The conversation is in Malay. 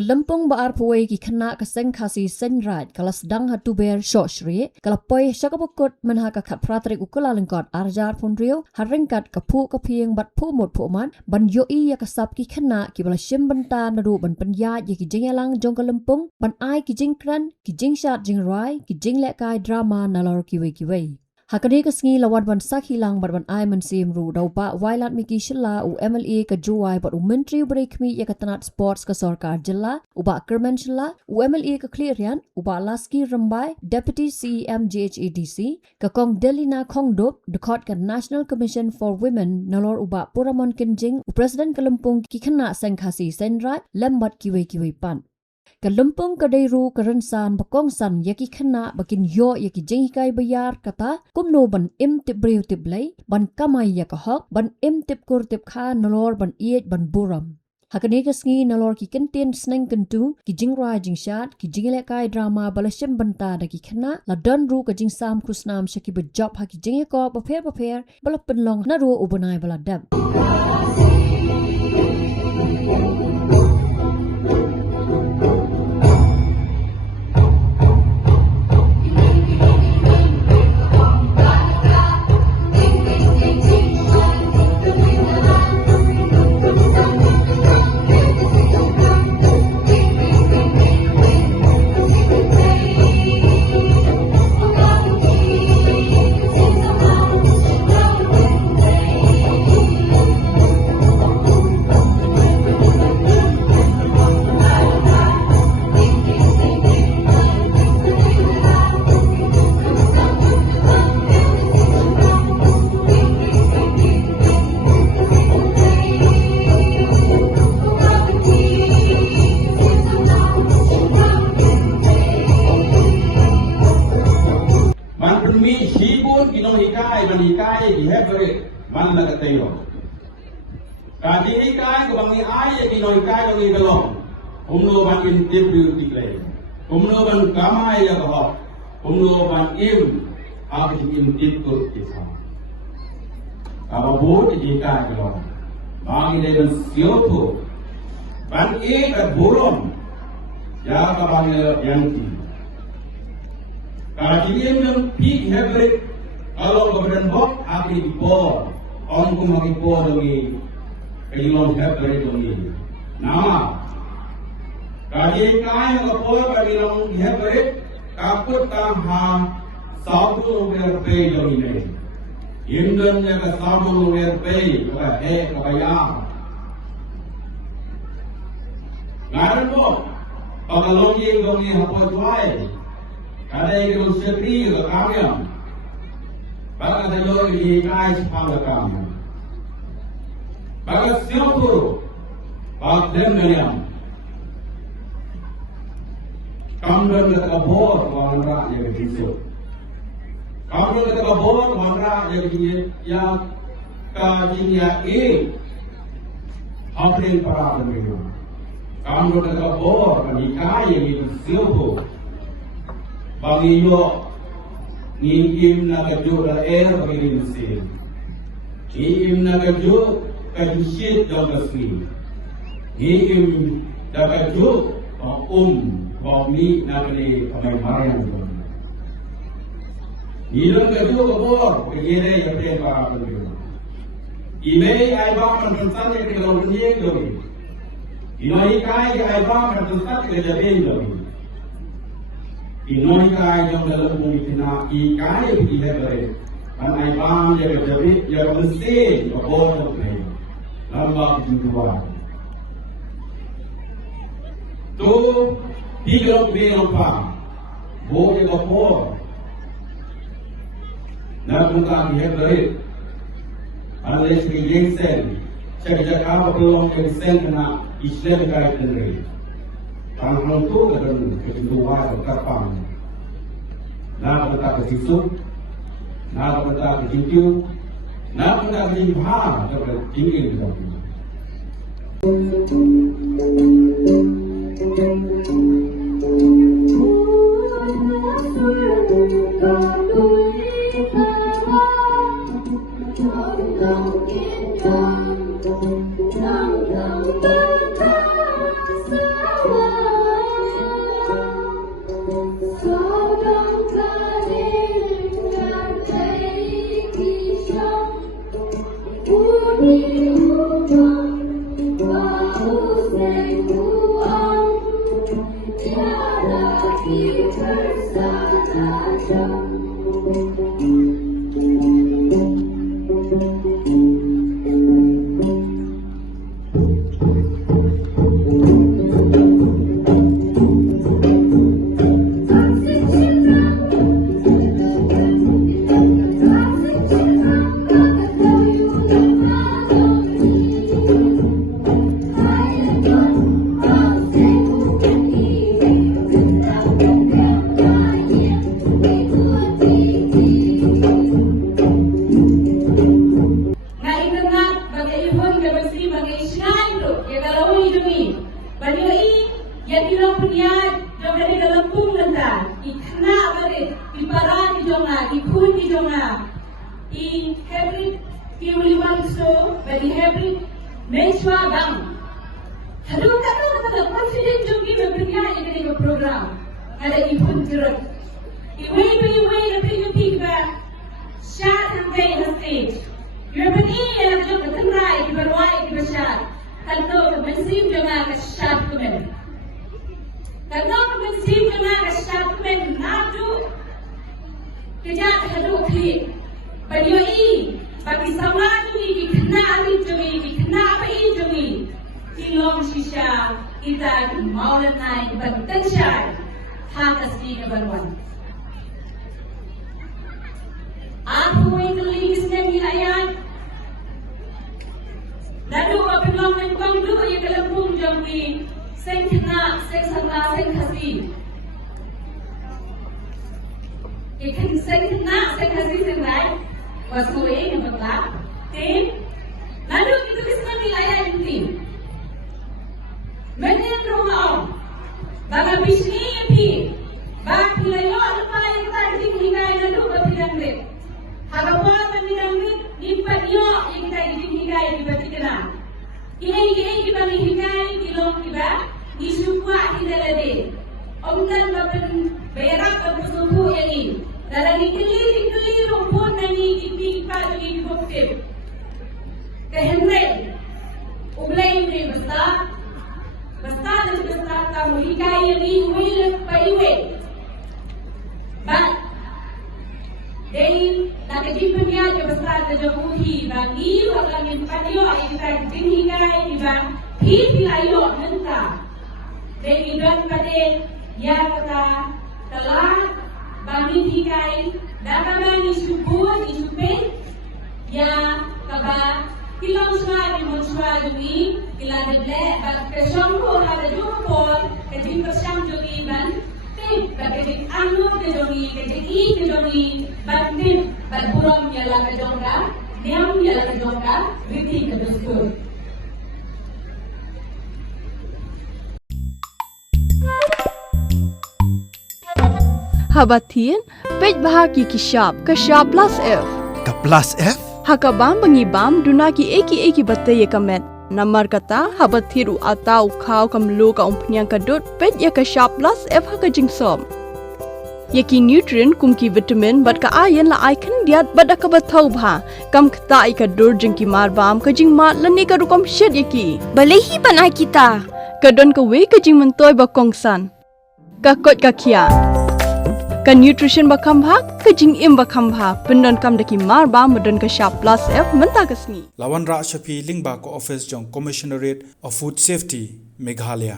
Kelempung baar puai ki kena keseng kasi senrat kalau sedang hatu ber shosri kalau poi syakapukut menhaka kat pratrik ukula lengkot arjar pundrio haringkat kapu kapieng bat pumut puman ban yoi ya kasap ki kena ki bala shim benta nadu ban penyat ya ki jengelang jong kelempung ban ai ki jingkran ki jingshat jingrai ki jinglekai drama nalor kiwe. Hakani kesngi lawan ban sak hilang ban ai mensim ru dau ba wailat miki shilla u MLA ke juai bat u menteri berekmi ya katanat sports ke sorkar jilla u ba kermen shilla u MLA ke clearian u ba laski rembai deputy CEM GHADC ke kong Delina Kongdop dekot ke National Commission for Women nalor u ba Puramon Kenjing u presiden Kelempung ki kena sengkasi senrat lembat kiwe pan. Kelempung kadairu kerensan bakongsan yaki kena bakin yo yaki jenghikai bayar kata kumno ban im tip breu tip lay ban kamai yakahok ban im tip kur tip kha nalor ban iet ban buram. Hakani kesngi nalor ki kentien sneng kentu ki jingrai jingshat ki jinglekai drama balashim banta da ki kena la don ru ka jingsam krusnam shaki bejob ha ki jingeko baper balapen long naru ubunai baladab. Ikai dihebere man la katayo kadi ikai ko bangi ay kino ikai ko ngidalong umno ban interview tiklay umno ban kamay ya ko umno ban im abi intip ko isa abot ikai ko bangi le ban sioto ban at burom ya ka bangi yanti kadi im peak hebere kalau kemudian bok api dipor, orang kumagi por dongi, kelilong hebere dongi. Nama, kaji kai ngapor kelilong hebere, kaput kamha sabun berpe dongi ne. Indonnya ke sabun berpe, kebayang. Ngaran bok, kalau ye dongi hapor tuai, kadai kelong sekri ke kamiam. Baga tayo ikai sepagakam. Baga siapur, bagdem nayam. Kamdan nakabor wanra yang diso. Kamdan nakabor wanra yang ya kajinya haprin para demiyo. Kamdan nakabor kanikai yang siapur. Bagiyo Im na kajo la bagi mesin. Im na kajo kajusit dalam mesin. Im na kajo mi na kali kamay marian. Ilang kajo kabor kayere yapre pa kajo. Imei ay ba man tansan ya kalau dunia kami. Imei kai ay ba man tansan ya jaben kami. Inoi kai yang dalam bumi kena ikai pergi hebere, kan ai bang yang jadi yang mesti kabor tu, lambak judua. Tu tiga orang apa, boleh kabor. Nak muka hebere, anda istri jengsen, cakap apa pelong jengsen kena Islam kai sendiri. Tanggung tu kan kedua terkapang. Nak berkata kesisuk, nak berkata kejitu, nak berkata kejibah, nak tinggi juga. Habatin, pej bahagi kashab plus F. Ka plus F? Hakabam bangibam dunaki eki bataya kamet. Namar kata habathiru atau kau kamlu ka umpnyang kadut pej ya kashab plus F hakajing som. Yaki nutrient kumki vitamin bat ka ayan la icon diat bat akabatau bha. Kam kata ikadur jengki marbam kajing mat lani ka rukam shed yaki. Balehi panai kita. Kadon ka we kajing mentoy bakongsan. Kakot kakia. Ka nutrition bakam bha kajing im bakam bha pendon kam daki marba medon ka sharp plus F menta kasni Lawan Ra Shafi Lingba ko office jong Commissionerate of Food Safety Meghalaya.